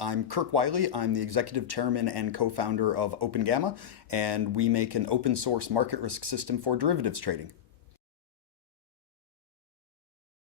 I'm Kirk Wylie. I'm the executive chairman and co-founder of OpenGamma, and we make an open source market risk system for derivatives trading.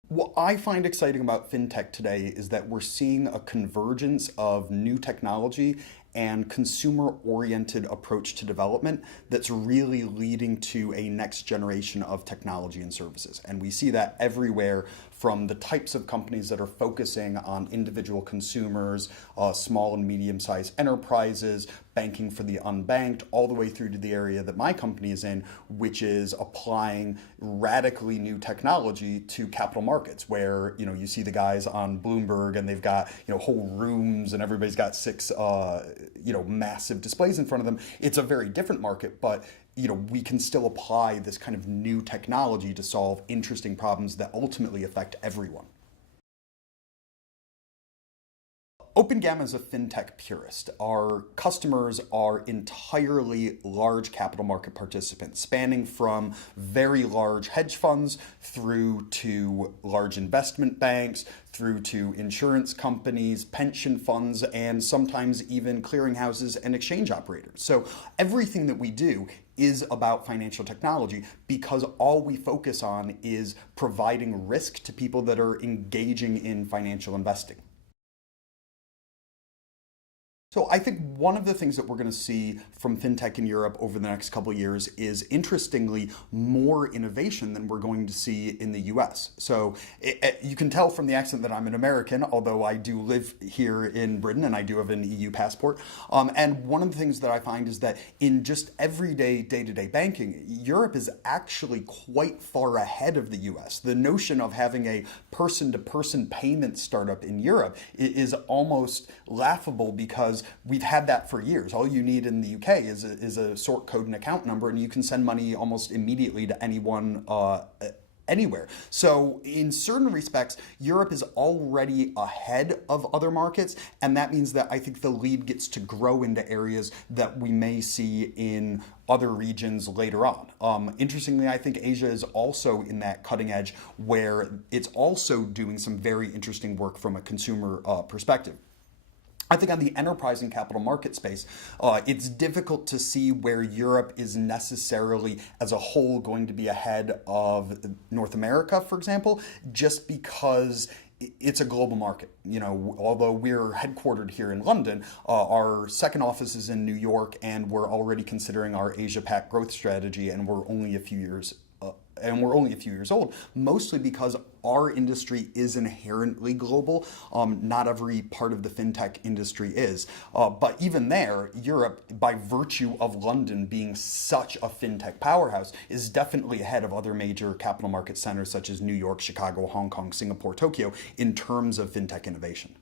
What I find exciting about FinTech today is that we're seeing a convergence of new technology and consumer-oriented approach to development that's really leading to a next generation of technology and services. And we see that everywhere, from the types of companies that are focusing on individual consumers, small and medium-sized enterprises, banking for the unbanked, all the way through to the area that my company is in, which is applying radically new technology to capital markets, where you see the guys on Bloomberg and they've got whole rooms and everybody's got six massive displays in front of them. It's a very different market, but we can still apply this kind of new technology to solve interesting problems that ultimately affect everyone. OpenGamma is a FinTech purist. Our customers are entirely large capital market participants, spanning from very large hedge funds through to large investment banks, through to insurance companies, pension funds, and sometimes even clearinghouses and exchange operators. So everything that we do is about financial technology because all we focus on is providing risk to people that are engaging in financial investing. So I think one of the things that we're going to see from FinTech in Europe over the next couple of years is, interestingly, more innovation than we're going to see in the US. So you can tell from the accent that I'm an American, although I do live here in Britain and I do have an EU passport. And one of the things that I find is that in just everyday day-to-day banking, Europe is actually quite far ahead of the US. The notion of having a person-to-person payment startup in Europe is almost laughable because we've had that for years. All you need in the UK is a sort code and account number, and you can send money almost immediately to anyone anywhere. So in certain respects, Europe is already ahead of other markets, and that means that I think the lead gets to grow into areas that we may see in other regions later on. Interestingly, I think Asia is also in that cutting edge where it's also doing some very interesting work from a consumer perspective. I think on the enterprise and capital market space, it's difficult to see where Europe is necessarily as a whole going to be ahead of North America, for example, just because it's a global market. Although we're headquartered here in London, our second office is in New York, and we're already considering our Asia Pac growth strategy, and we're only a few years old, mostly because our industry is inherently global. Not every part of the FinTech industry is. But even there, Europe, by virtue of London being such a FinTech powerhouse, is definitely ahead of other major capital market centers such as New York, Chicago, Hong Kong, Singapore, Tokyo, in terms of FinTech innovation.